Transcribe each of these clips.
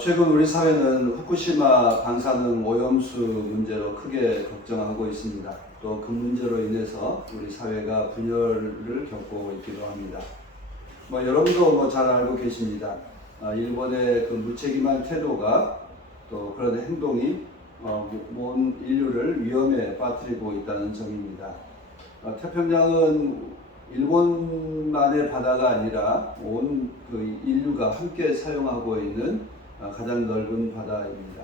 최근 우리 사회는 후쿠시마 방사능 오염수 문제로 크게 걱정하고 있습니다. 또 그 문제로 인해서 우리 사회가 분열을 겪고 있기도 합니다. 여러분도 잘 알고 계십니다. 일본의 그 무책임한 태도가 또 그런 행동이 온 인류를 위험에 빠뜨리고 있다는 점입니다. 태평양은 일본만의 바다가 아니라 온 그 인류가 함께 사용하고 있는 가장 넓은 바다입니다.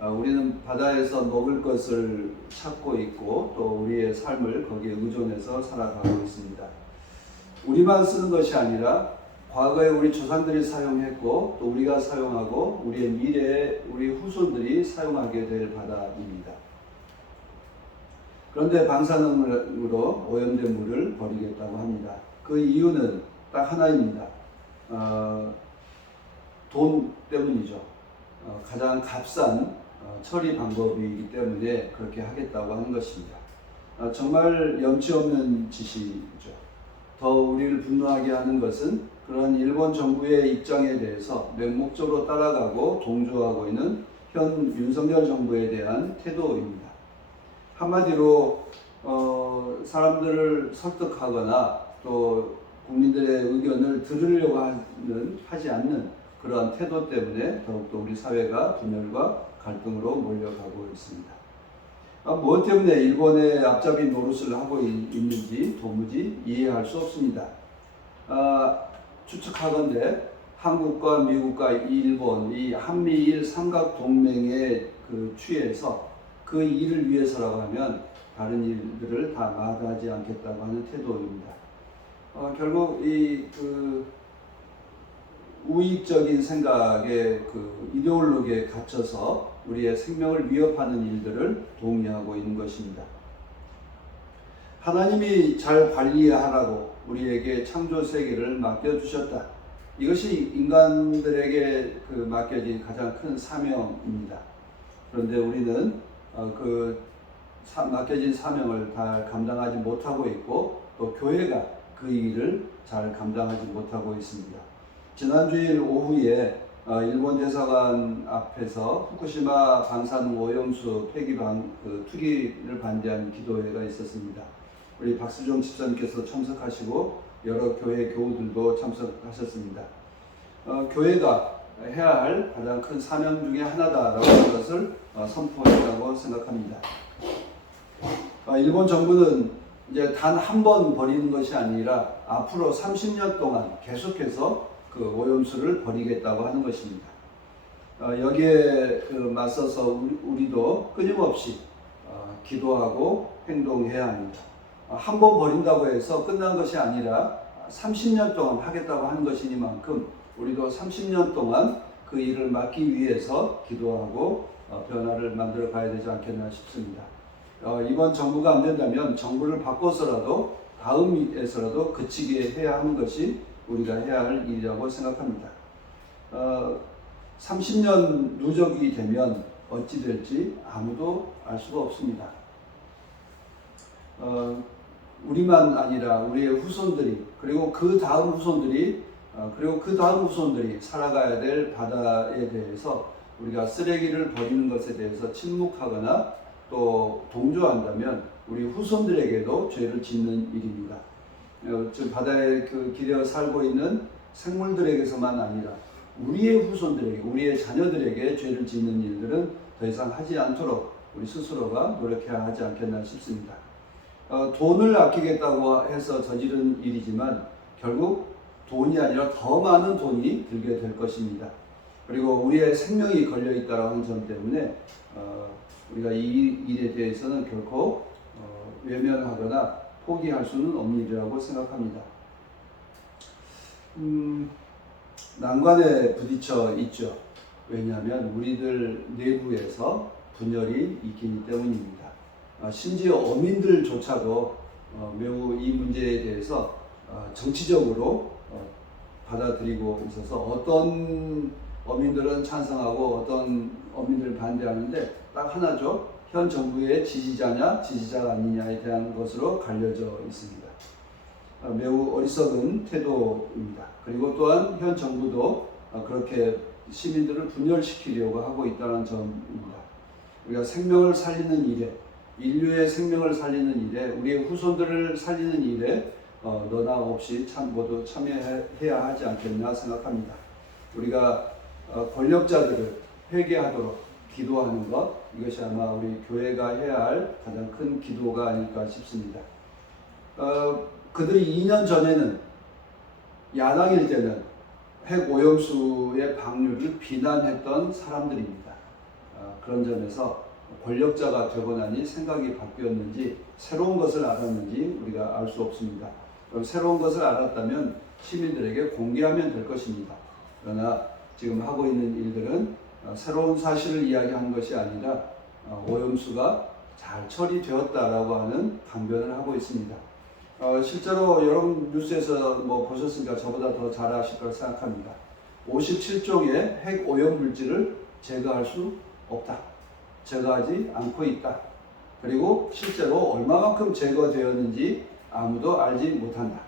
우리는 바다에서 먹을 것을 찾고 있고 또 우리의 삶을 거기에 의존해서 살아가고 있습니다. 우리만 쓰는 것이 아니라 과거에 우리 조상들이 사용했고 또 우리가 사용하고 우리의 미래에 우리 후손들이 사용하게 될 바다입니다. 그런데 방사능으로 오염된 물을 버리겠다고 합니다. 그 이유는 딱 하나입니다. 돈 때문이죠. 가장 값싼 처리 방법이기 때문에 그렇게 하겠다고 하는 것입니다. 정말 염치 없는 짓이죠. 더 우리를 분노하게 하는 것은 그런 일본 정부의 입장에 대해서 맹목적으로 따라가고 동조하고 있는 현 윤석열 정부에 대한 태도입니다. 한마디로 사람들을 설득하거나 또 국민들의 의견을 들으려고 하지 않는 그러한 태도 때문에 더욱더 우리 사회가 분열과 갈등으로 몰려가고 있습니다. 무엇 때문에 일본의 앞잡이 노릇을 하고 있는지 도무지 이해할 수 없습니다. 추측하건대 한국과 미국과 일본, 이 한미일 삼각동맹에 취해서 그 일을 위해서라고 하면 다른 일들을 다 마다하지 않겠다고 하는 태도입니다. 결국 우익적인 생각에 이데올로기에 갇혀서 우리의 생명을 위협하는 일들을 동의하고 있는 것입니다. 하나님이 잘 관리하라고 우리에게 창조 세계를 맡겨주셨다. 이것이 인간들에게 맡겨진 가장 큰 사명입니다. 그런데 우리는 맡겨진 사명을 잘 감당하지 못하고 있고 또 교회가 그 일을 잘 감당하지 못하고 있습니다. 지난주일 오후에 일본 대사관 앞에서 후쿠시마 방사능 오염수 투기를 반대하는 기도회가 있었습니다. 우리 박수종 집사님께서 참석하시고 여러 교회 교우들도 참석하셨습니다. 교회가 해야 할 가장 큰 사명 중에 하나다라고 하는 것을 선포했다고 생각합니다. 일본 정부는 이제 단 한 번 버리는 것이 아니라 앞으로 30년 동안 계속해서 그 오염수를 버리겠다고 하는 것입니다. 여기에 맞서서 우리도 끊임없이 기도하고 행동해야 합니다. 한 번 버린다고 해서 끝난 것이 아니라 30년 동안 하겠다고 하는 것이니만큼 우리도 30년 동안 그 일을 막기 위해서 기도하고 변화를 만들어 가야 되지 않겠나 싶습니다. 이번 정부가 안 된다면 정부를 바꿔서라도 다음에서라도 그치게 해야 하는 것이 우리가 해야 할 일이라고 생각합니다. 30년 누적이 되면 어찌 될지 아무도 알 수가 없습니다. 우리만 아니라 우리의 후손들이 그리고 그 다음 후손들이 살아가야 될 바다에 대해서 우리가 쓰레기를 버리는 것에 대해서 침묵하거나 또 동조한다면 우리 후손들에게도 죄를 짓는 일입니다. 지금 바다에 기대어 살고 있는 생물들에게서만 아니라 우리의 후손들에게, 우리의 자녀들에게 죄를 짓는 일들은 더 이상 하지 않도록 우리 스스로가 노력해야 하지 않겠나 싶습니다. 돈을 아끼겠다고 해서 저지른 일이지만 결국 돈이 아니라 더 많은 돈이 들게 될 것입니다. 그리고 우리의 생명이 걸려 있다는 하는 점 때문에 우리가 이 일에 대해서는 결코 외면하거나 포기할 수는 없는 일이라고 생각합니다. 난관에 부딪혀 있죠. 왜냐하면 우리들 내부에서 분열이 있기 때문입니다. 심지어 어민들조차도 매우 이 문제에 대해서 정치적으로 받아들이고 있어서 어떤 어민들은 찬성하고 어떤 어민들은 반대하는데 딱 하나죠. 현 정부의 지지자냐 지지자가 아니냐에 대한 것으로 갈려져 있습니다. 매우 어리석은 태도입니다. 그리고 또한 현 정부도 그렇게 시민들을 분열시키려고 하고 있다는 점입니다. 우리가 생명을 살리는 일에, 인류의 생명을 살리는 일에, 우리의 후손들을 살리는 일에 너나 없이 모두 참여해야 하지 않겠나 생각합니다. 우리가 권력자들을 회개하도록 기도하는 것, 이것이 아마 우리 교회가 해야 할 가장 큰 기도가 아닐까 싶습니다. 그들이 2년 전에는 야당일 때는 핵 오염수의 방류를 비난했던 사람들입니다. 그런 점에서 권력자가 되고 나니 생각이 바뀌었는지 새로운 것을 알았는지 우리가 알 수 없습니다. 새로운 것을 알았다면 시민들에게 공개하면 될 것입니다. 그러나 지금 하고 있는 일들은 새로운 사실을 이야기하는 것이 아니라 오염수가 잘 처리되었다라고 하는 강변을 하고 있습니다. 실제로 여러분 뉴스에서 보셨으니까 저보다 더 잘 아실 거라 생각합니다. 57종의 핵 오염 물질을 제거할 수 없다. 제거하지 않고 있다. 그리고 실제로 얼마만큼 제거되었는지 아무도 알지 못한다.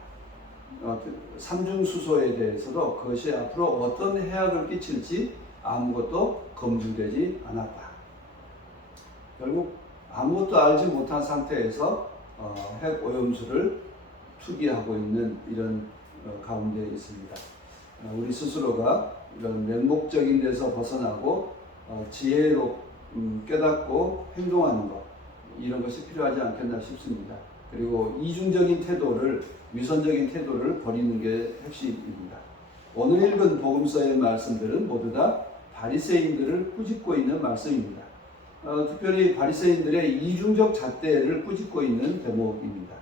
삼중수소에 대해서도 그것이 앞으로 어떤 해악을 끼칠지 아무것도 검증되지 않았다. 결국 아무것도 알지 못한 상태에서 핵 오염수를 투기하고 있는 이런 가운데 있습니다. 우리 스스로가 이런 맹목적인 데서 벗어나고 지혜로 깨닫고 행동하는 것, 이런 것이 필요하지 않겠나 싶습니다. 그리고 이중적인 태도를, 위선적인 태도를 버리는 게 핵심입니다. 오늘 읽은 복음서의 말씀들은 모두 다 바리새인들을 꾸짖고 있는 말씀입니다. 특별히 바리새인들의 이중적 잣대를 꾸짖고 있는 대목입니다.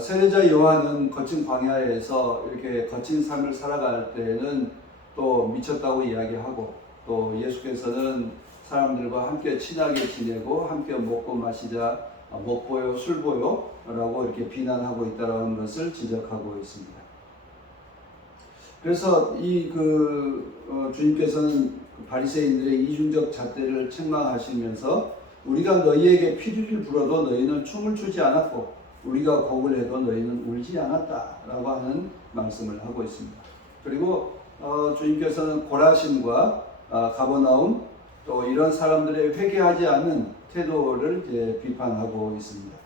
세례자 요한은 거친 광야에서 이렇게 거친 삶을 살아갈 때에는 또 미쳤다고 이야기하고, 또 예수께서는 사람들과 함께 친하게 지내고 함께 먹고 마시자, 먹보요 술보요 라고 이렇게 비난하고 있다는 것을 지적하고 있습니다. 그래서 주님께서는 바리새인들의 이중적 잣대를 책망하시면서 우리가 너희에게 피리를 불어도 너희는 춤을 추지 않았고 우리가 곡을 해도 너희는 울지 않았다라고 하는 말씀을 하고 있습니다. 그리고 주님께서는 고라신과 가버나움, 또 이런 사람들의 회개하지 않는 태도를 이제 비판하고 있습니다.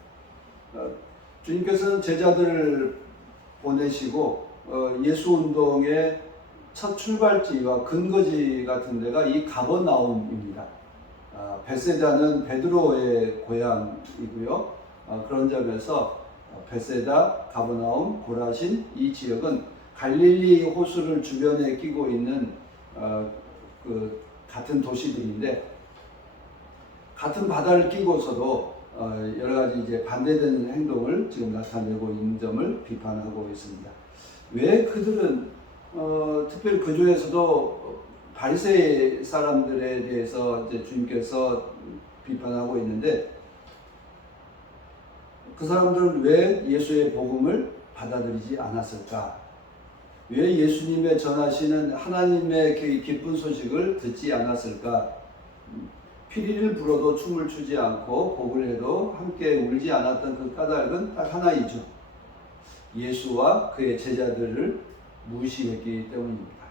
주님께서는 제자들을 보내시고 예수 운동의 첫 출발지와 근거지 같은 데가 이 가버나움입니다. 베세다는 베드로의 고향이고요. 그런 점에서 베세다, 가버나움, 고라신 이 지역은 갈릴리 호수를 주변에 끼고 있는 같은 도시들인데, 같은 바다를 끼고서도 여러 가지 이제 반대되는 행동을 지금 나타내고 있는 점을 비판하고 있습니다. 왜 그들은 특별히 그 중에서도 바리새인 사람들에 대해서 이제 주님께서 비판하고 있는데, 그 사람들은 왜 예수의 복음을 받아들이지 않았을까? 왜 예수님의 전하시는 하나님의 기쁜 소식을 듣지 않았을까? 피리를 불어도 춤을 추지 않고 곡을 해도 함께 울지 않았던 그 까닭은 딱 하나이죠. 예수와 그의 제자들을 무시했기 때문입니다.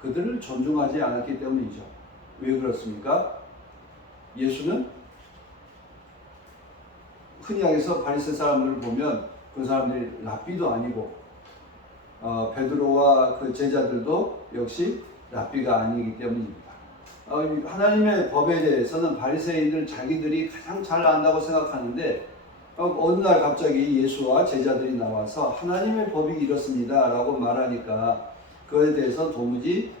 그들을 존중하지 않았기 때문이죠. 왜 그렇습니까? 예수는 흔히 여기서 바리새 사람들을 보면 그 사람들이 랍비도 아니고 베드로와 그 제자들도 역시 랍비가 아니기 때문입니다. 하나님의 법에 대해서는 바리새인들 자기들이 가장 잘 안다고 생각하는데 어느 날 갑자기 예수와 제자들이 나와서 하나님의 법이 이렇습니다 라고 말하니까 그에 대해서 도무지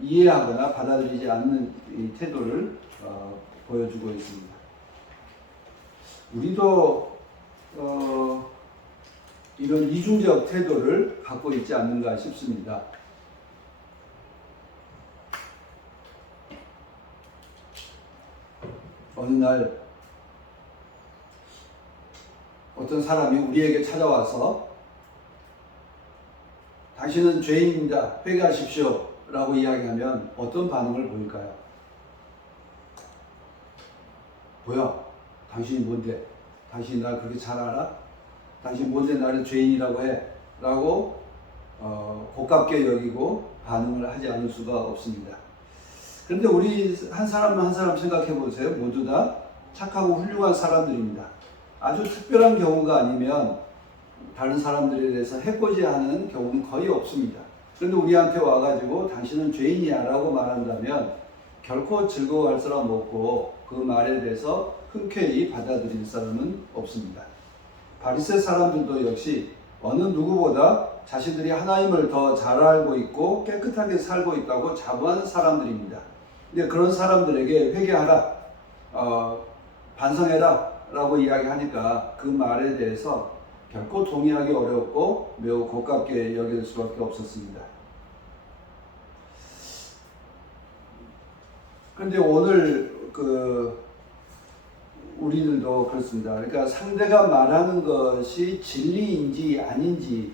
이해하거나 받아들이지 않는 이 태도를 보여주고 있습니다. 우리도 이런 이중적 태도를 갖고 있지 않는가 싶습니다. 어느 날 어떤 사람이 우리에게 찾아와서 당신은 죄인입니다. 회개하십시오 라고 이야기하면 어떤 반응을 보일까요? 뭐야? 당신이 뭔데? 당신이 날 그렇게 잘 알아? 당신 뭔데 나를 죄인이라고 해? 라고 고깝게 여기고 반응을 하지 않을 수가 없습니다. 그런데 우리 한 사람 한 사람 생각해 보세요. 모두 다 착하고 훌륭한 사람들입니다. 아주 특별한 경우가 아니면 다른 사람들에 대해서 해코지 하는 경우는 거의 없습니다. 그런데 우리한테 와가지고 당신은 죄인이야 라고 말한다면 결코 즐거워할 사람 없고 그 말에 대해서 흔쾌히 받아들일 사람은 없습니다. 바리새 사람들도 역시 어느 누구보다 자신들이 하나님을 더 잘 알고 있고 깨끗하게 살고 있다고 자부하는 사람들입니다. 근데 그런 사람들에게 회개하라, 반성해라 라고 이야기하니까 그 말에 대해서 결코 동의하기 어렵고 매우 고깝게 여길 수밖에 없었습니다. 그런데 오늘 우리들도 그렇습니다. 그러니까 상대가 말하는 것이 진리인지 아닌지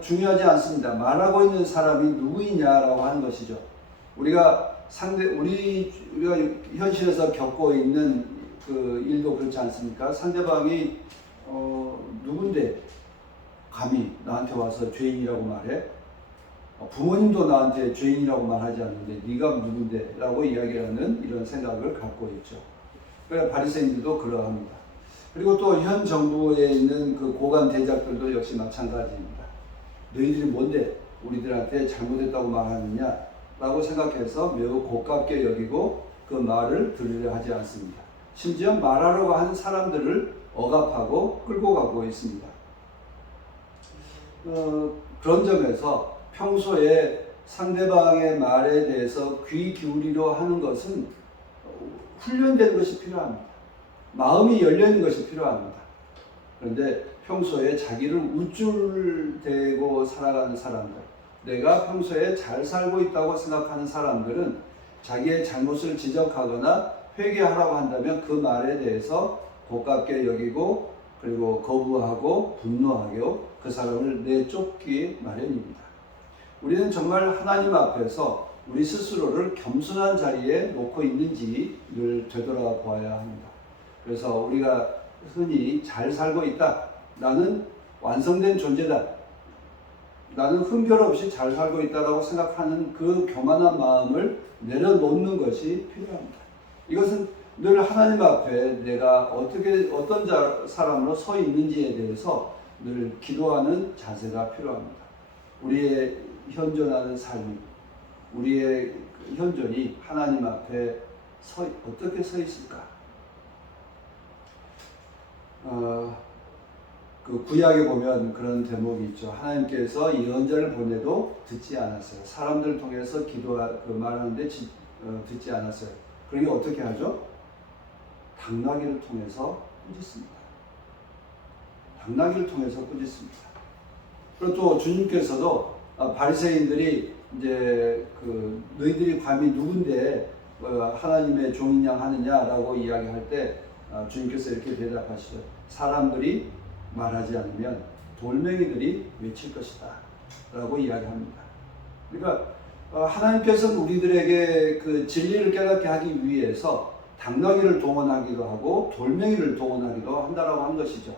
중요하지 않습니다. 말하고 있는 사람이 누구이냐라고 하는 것이죠. 우리가 현실에서 겪고 있는 그 일도 그렇지 않습니까? 상대방이 누군데 감히 나한테 와서 죄인이라고 말해? 부모님도 나한테 죄인이라고 말하지 않는데 네가 누군데? 라고 이야기하는 이런 생각을 갖고 있죠. 그래서 바리새인들도 그러합니다. 그리고 또 현 정부에 있는 그 고관 대작들도 역시 마찬가지입니다. 너희들이 뭔데 우리들한테 잘못했다고 말하느냐? 라고 생각해서 매우 고깝게 여기고 그 말을 들으려 하지 않습니다. 심지어 말하려고 하는 사람들을 억압하고 끌고 가고 있습니다. 그런 점에서 평소에 상대방의 말에 대해서 귀 기울이려 하는 것은 훈련되는 것이 필요합니다. 마음이 열려있는 것이 필요합니다. 그런데 평소에 자기를 우쭐대고 살아가는 사람들, 내가 평소에 잘 살고 있다고 생각하는 사람들은 자기의 잘못을 지적하거나 회개하라고 한다면 그 말에 대해서 고깝게 여기고 그리고 거부하고 분노하고 그 사람을 내쫓기 마련입니다. 우리는 정말 하나님 앞에서 우리 스스로를 겸손한 자리에 놓고 있는지를 되돌아보아야 합니다. 그래서 우리가 흔히 잘 살고 있다. 나는 완성된 존재다. 나는 흠결 없이 잘 살고 있다라고 생각하는 그 교만한 마음을 내려놓는 것이 필요합니다. 이것은 늘 하나님 앞에 내가 어떤 사람으로 서 있는지에 대해서 늘 기도하는 자세가 필요합니다. 우리의 현존하는 삶, 우리의 현존이 하나님 앞에 어떻게 서 있을까? 그 구약에 보면 그런 대목이 있죠. 하나님께서 예언자를 보내도 듣지 않았어요. 사람들을 통해서 말하는데 듣지 않았어요. 그러니 어떻게 하죠? 당나귀를 통해서 꾸짖습니다. 당나귀를 통해서 꾸짖습니다. 그리고 또 주님께서도 바리새인들이 이제 너희들이 감히 누군데 하나님의 종이냐 하느냐라고 이야기할 때 주님께서 이렇게 대답하시죠. 사람들이 말하지 않으면 돌멩이들이 외칠 것이다 라고 이야기합니다. 그러니까 하나님께서는 우리들에게 그 진리를 깨닫게 하기 위해서 당나귀를 동원하기도 하고 돌멩이를 동원하기도 한다라고 한 것이죠.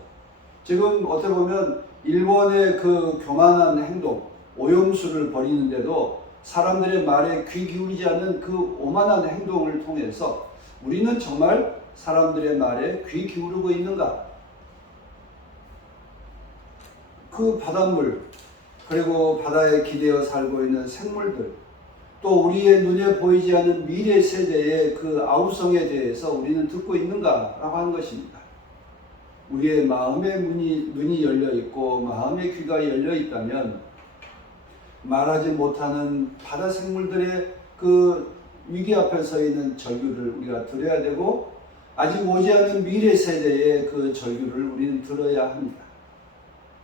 지금 어떻게 보면 일본의 그 교만한 행동, 오염수를 버리는데도 사람들의 말에 귀 기울이지 않는 그 오만한 행동을 통해서 우리는 정말 사람들의 말에 귀 기울이고 있는가? 그 바닷물, 그리고 바다에 기대어 살고 있는 생물들, 또 우리의 눈에 보이지 않는 미래 세대의 그 아우성에 대해서 우리는 듣고 있는가라고 하는 것입니다. 우리의 마음의 눈이 열려 있고 마음의 귀가 열려 있다면 말하지 못하는 바다 생물들의 그 위기 앞에 서 있는 절규를 우리가 들어야 되고 아직 오지 않은 미래 세대의 그 절규를 우리는 들어야 합니다.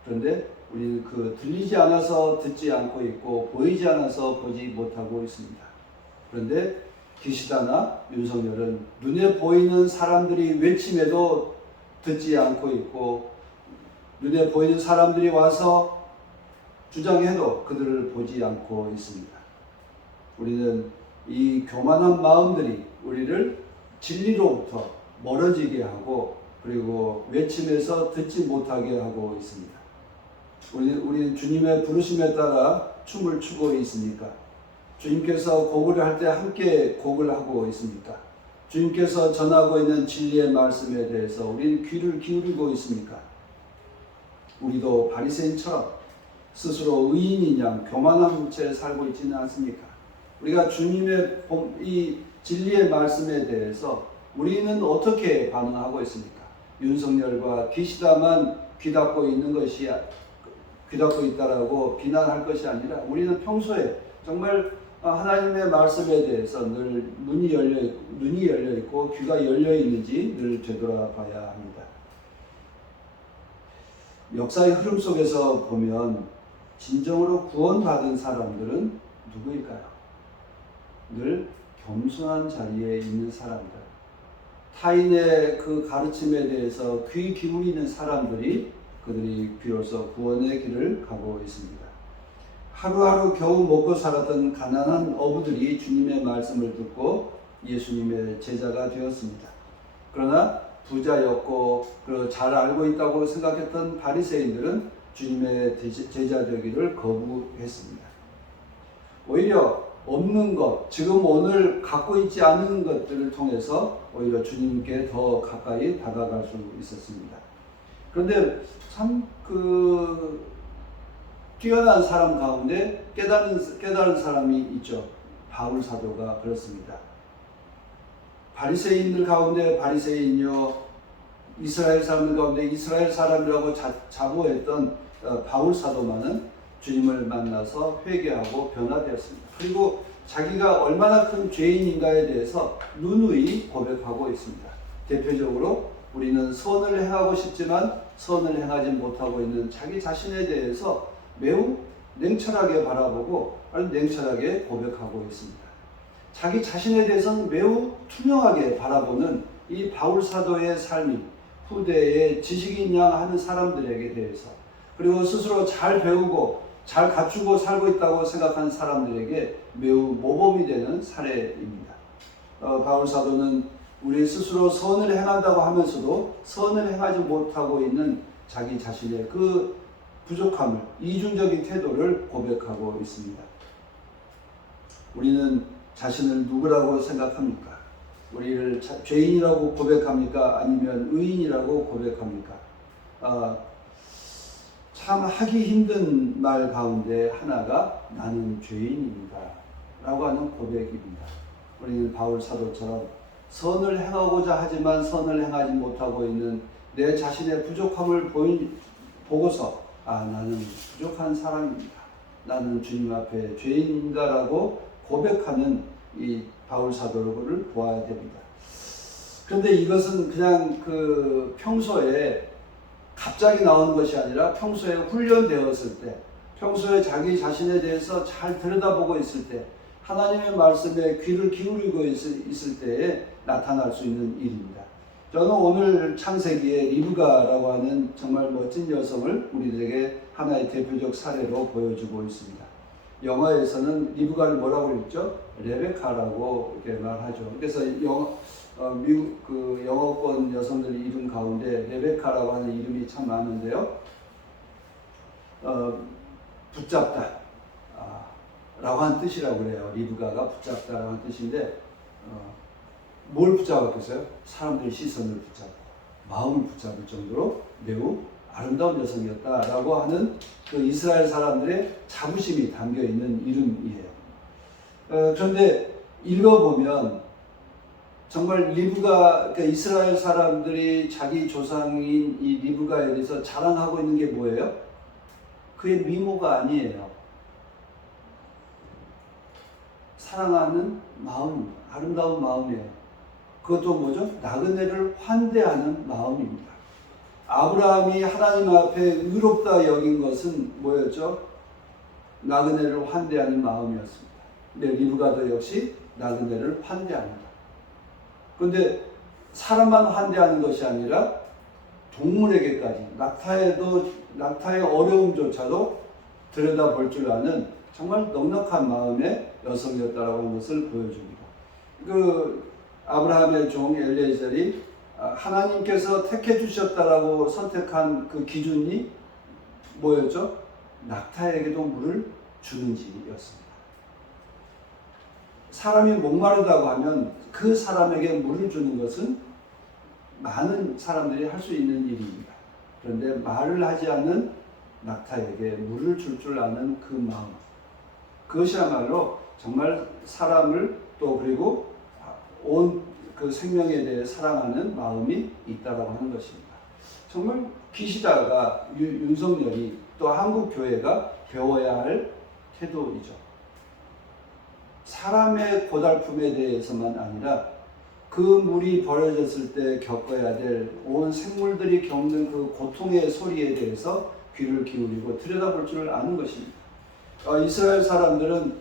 그런데 우리는 들리지 않아서 듣지 않고 있고 보이지 않아서 보지 못하고 있습니다. 그런데 기시다나 윤석열은 눈에 보이는 사람들이 외침에도 듣지 않고 있고 눈에 보이는 사람들이 와서 주장해도 그들을 보지 않고 있습니다. 우리는 이 교만한 마음들이 우리를 진리로부터 멀어지게 하고 그리고 외침에서 듣지 못하게 하고 있습니다. 우리는 주님의 부르심에 따라 춤을 추고 있습니까? 주님께서 곡을 할 때 함께 곡을 하고 있습니까? 주님께서 전하고 있는 진리의 말씀에 대해서 우리는 귀를 기울이고 있습니까? 우리도 바리새인처럼 스스로 의인인 양 교만한 채 살고 있지는 않습니까? 우리가 주님의 이 진리의 말씀에 대해서 우리는 어떻게 반응하고 있습니까? 윤석열과 기시다만 귀닫고 있다라고 비난할 것이 아니라 우리는 평소에 정말 하나님의 말씀에 대해서 늘 눈이 열려 있고 귀가 열려 있는지 늘 되돌아봐야 합니다. 역사의 흐름 속에서 보면 진정으로 구원받은 사람들은 누구일까요? 늘 겸손한 자리에 있는 사람들, 타인의 그 가르침에 대해서 귀 기울이는 사람들이 그들이 비로소 구원의 길을 가고 있습니다. 하루하루 겨우 먹고 살았던 가난한 어부들이 주님의 말씀을 듣고 예수님의 제자가 되었습니다. 그러나 부자였고 잘 알고 있다고 생각했던 바리새인들은 주님의 제자 되기를 거부했습니다. 오히려 없는 것, 지금 오늘 갖고 있지 않은 것들을 통해서 오히려 주님께 더 가까이 다가갈 수 있었습니다. 그런데 참 뛰어난 사람 가운데 깨달은 사람이 있죠. 바울 사도가 그렇습니다. 바리새인들 가운데 바리새인이요, 이스라엘 사람들 가운데 이스라엘 사람이라고 자부했던 바울 사도만은 주님을 만나서 회개하고 변화되었습니다. 그리고 자기가 얼마나 큰 죄인인가에 대해서 누누이 고백하고 있습니다. 대표적으로 우리는 선을 행하고 싶지만 선을 행하지 못하고 있는 자기 자신에 대해서 매우 냉철하게 바라보고 냉철하게 고백하고 있습니다. 자기 자신에 대해서는 매우 투명하게 바라보는 이 바울 사도의 삶이 후대에 지식인 양 하는 사람들에게 대해서, 그리고 스스로 잘 배우고 잘 갖추고 살고 있다고 생각하는 사람들에게 매우 모범이 되는 사례입니다. 바울 사도는 우리 스스로 선을 행한다고 하면서도 선을 행하지 못하고 있는 자기 자신의 그 부족함을, 이중적인 태도를 고백하고 있습니다. 우리는 자신을 누구라고 생각합니까? 우리를 죄인이라고 고백합니까? 아니면 의인이라고 고백합니까? 참 하기 힘든 말 가운데 하나가 나는 죄인입니다 라고 하는 고백입니다. 우리는 바울 사도처럼 선을 행하고자 하지만 선을 행하지 못하고 있는 내 자신의 부족함을 보고서 나는 부족한 사람입니다, 나는 주님 앞에 죄인입니다 라고 고백하는 이 바울 사도를 보아야 됩니다. 그런데 이것은 그냥 평소에 갑자기 나오는 것이 아니라 평소에 훈련되었을 때, 평소에 자기 자신에 대해서 잘 들여다보고 있을 때, 하나님의 말씀에 귀를 기울이고 있을 때에 나타날 수 있는 일입니다. 저는 오늘 창세기에 리브가라고 하는 정말 멋진 여성을 우리들에게 하나의 대표적 사례로 보여주고 있습니다. 영어에서는 리브가를 뭐라고 그랬죠? 레베카라고 이렇게 말하죠. 그래서 미국 영어권 여성들 이름 가운데 레베카라고 하는 이름이 참 많은데요. 붙잡다 라고 하는 뜻이라고 그래요. 리브가가 붙잡다라고 하는 뜻인데 뭘 붙잡았겠어요? 사람들의 시선을 붙잡고 마음을 붙잡을 정도로 매우 아름다운 여성이었다라고 하는 그 이스라엘 사람들의 자부심이 담겨 있는 이름이에요. 그런데 읽어보면 정말 리브가, 그러니까 이스라엘 사람들이 자기 조상인 이 리브가에 대해서 자랑하고 있는 게 뭐예요? 그의 미모가 아니에요. 사랑하는 마음, 아름다운 마음이에요. 그것도 뭐죠? 나그네를 환대하는 마음입니다. 아브라함이 하나님 앞에 의롭다 여긴 것은 뭐였죠? 나그네를 환대하는 마음이었습니다. 근데 리브가도 역시 나그네를 환대합니다. 그런데 사람만 환대하는 것이 아니라 동물에게까지, 낙타의 어려움조차도 들여다볼 줄 아는 정말 넉넉한 마음의 여성이었다라고 하는 것을 보여줍니다. 아브라함의 종 엘리에셀이 하나님께서 택해 주셨다라고 선택한 그 기준이 뭐였죠? 낙타에게도 물을 주는지였습니다. 사람이 목마르다고 하면 그 사람에게 물을 주는 것은 많은 사람들이 할 수 있는 일입니다. 그런데 말을 하지 않는 낙타에게 물을 줄 아는 그 마음, 그것이야말로 정말 사람을 또 그리고 온 그 생명에 대해 사랑하는 마음이 있다라고 하는 것입니다. 정말 기시다가 윤석열이 또 한국 교회가 배워야 할 태도이죠. 사람의 고달픔에 대해서만 아니라 그 물이 버려졌을 때 겪어야 될 온 생물들이 겪는 그 고통의 소리에 대해서 귀를 기울이고 들여다볼 줄 아는 것입니다. 이스라엘 사람들은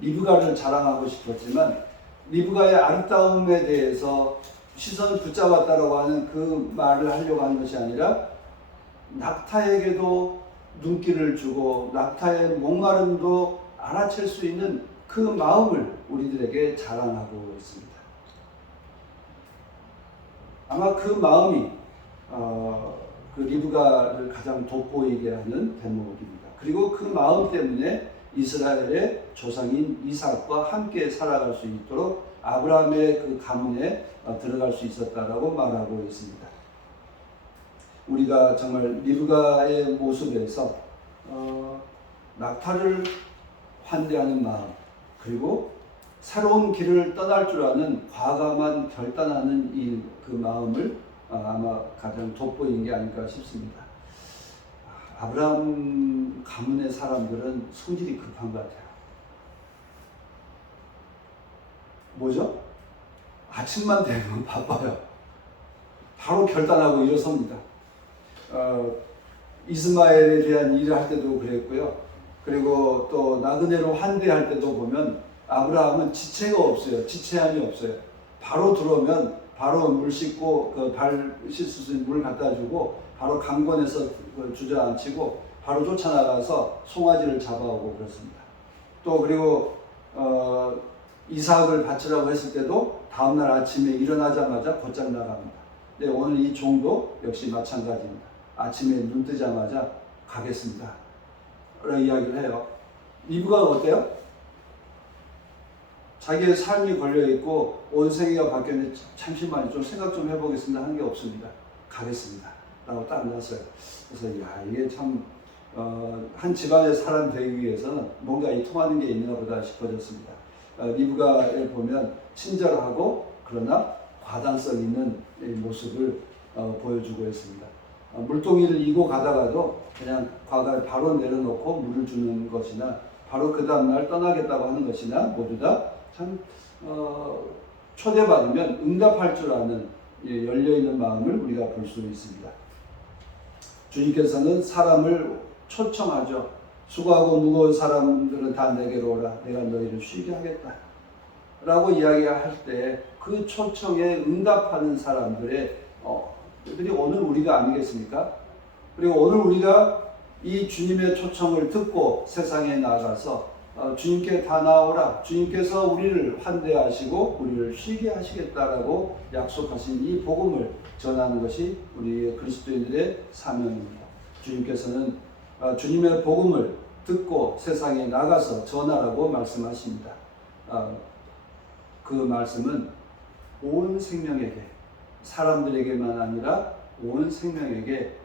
리브가를 자랑하고 싶었지만 리브가의 아름다움에 대해서 시선을 붙잡았다라고 하는 그 말을 하려고 하는 것이 아니라 낙타에게도 눈길을 주고 낙타의 목마름도 알아챌 수 있는 그 마음을 우리들에게 자랑하고 있습니다. 아마 그 마음이 그 리브가를 가장 돋보이게 하는 대목입니다. 그리고 그 마음 때문에 이스라엘의 조상인 이삭과 함께 살아갈 수 있도록 아브라함의 그 가문에 들어갈 수 있었다라고 말하고 있습니다. 우리가 정말 리브가의 모습에서 낙타를 환대하는 마음, 그리고 새로운 길을 떠날 줄 아는 과감한 결단하는 일, 그 마음을 아마 가장 돋보인 게 아닐까 싶습니다. 아브라함 가문의 사람들은 소질이 급한 것 같아요. 뭐죠? 아침만 되면 바빠요. 바로 결단하고 일어섭니다. 이스마엘에 대한 일을 할 때도 그랬고요. 그리고 또 나그네로 환대할 때도 보면 아브라함은 지체가 없어요. 지체함이 없어요. 바로 들어오면 바로 물 씻고 그 발 씻을 수 있는 물 갖다 주고 바로 강권에서 주저앉히고 바로 쫓아나가서 송아지를 잡아오고 그렇습니다. 또 그리고 이삭을 바치라고 했을 때도 다음날 아침에 일어나자마자 곧장 나갑니다. 네, 오늘 이 종도 역시 마찬가지입니다. 아침에 눈 뜨자마자 가겠습니다. 라고 이야기를 해요. 리브가가 어때요? 자기의 삶이 걸려있고 온 생애가 바뀌었는데 잠시만 좀 생각 좀 해보겠습니다 하는 게 없습니다. 가겠습니다 라고 딱 놨어요. 그래서 이게 참 한 집안의 사람 되기 위해서는 뭔가 이 통하는 게 있나 보다 싶어졌습니다. 리브가를 보면 친절하고 그러나 과단성 있는 모습을 보여주고 있습니다. 물동이를 이고 가다가도 그냥 과거에 바로 내려놓고 물을 주는 것이나 바로 그 다음날 떠나겠다고 하는 것이나 모두 다 참 초대받으면 응답할 줄 아는 열려있는 마음을 우리가 볼 수 있습니다. 주님께서는 사람을 초청하죠. 수고하고 무거운 사람들은 다 내게로 오라. 내가 너희를 쉬게 하겠다. 라고 이야기할 때 그 초청에 응답하는 사람들의 그들이 오늘 우리가 아니겠습니까? 그리고 오늘 우리가 이 주님의 초청을 듣고 세상에 나가서 주님께 다 나오라. 주님께서 우리를 환대하시고 우리를 쉬게 하시겠다라고 약속하신 이 복음을 전하는 것이 우리 그리스도인들의 사명입니다. 주님께서는 주님의 복음을 듣고 세상에 나가서 전하라고 말씀하십니다. 그 말씀은 온 생명에게, 사람들에게만 아니라 온 생명에게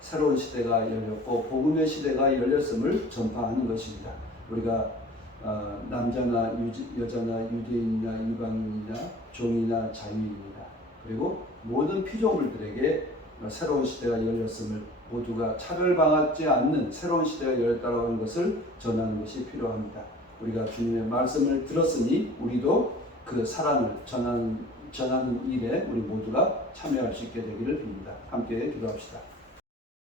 새로운 시대가 열렸고 복음의 시대가 열렸음을 전파하는 것입니다. 우리가 남자나 여자나 유대인이나 이방인이나 종이나 자유인이나 그리고 모든 피조물들에게 새로운 시대가 열렸음을, 모두가 차별받지 않는 새로운 시대가 열렸다고 하는 것을 전하는 것이 필요합니다. 우리가 주님의 말씀을 들었으니 우리도 그 사랑을 전하는 일에 우리 모두가 참여할 수 있게 되기를 빕니다. 함께 기도합시다.